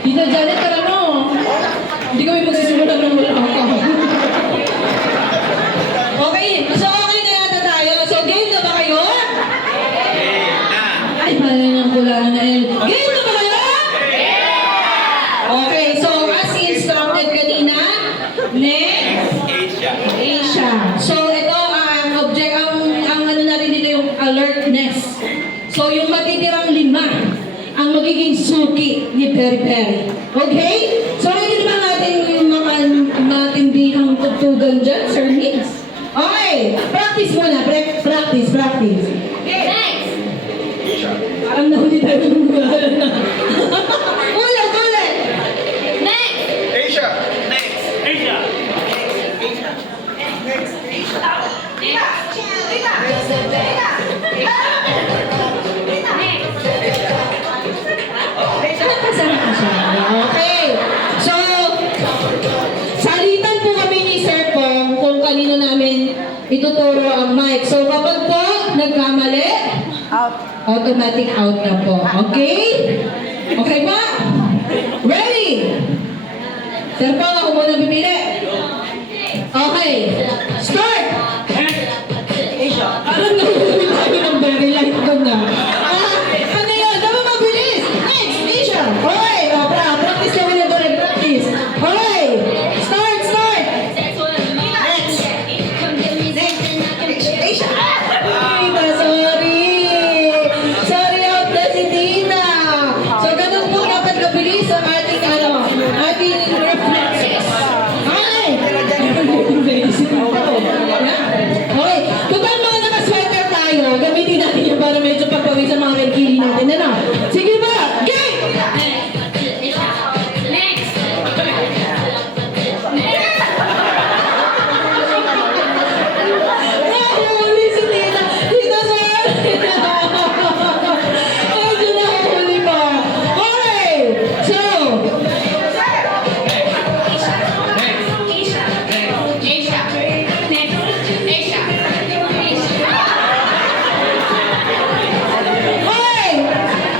Tita Janet, tara mo. Hindi kami magsisimula ng wala ka. Okay, so okay na yata tayo. So game na ba kayo? Ay, parang kulang na eh. Game na ba kayo? Okay, so as instructed kanina, next, Asia. So ito ang object, ang ano natin dito yung alertness. So yung matitirang 5 ang magiging suki ni Peri Peri. Okay? So hindi naman natin yung mga matindihang tugtugan dyan, Sir Mix. Okay, practice muna. Practice. Next! Parang nahuli tayo ng ulit. Next! Asia! Kasama ka siya. Okay. So, salitan po kami ni Sir Pong kung kanino namin ituturo ang mic. So, kapag po nagkamali, automatic out na po. Okay? Okay ba? Ready? Sir Pong, ako muna pipili.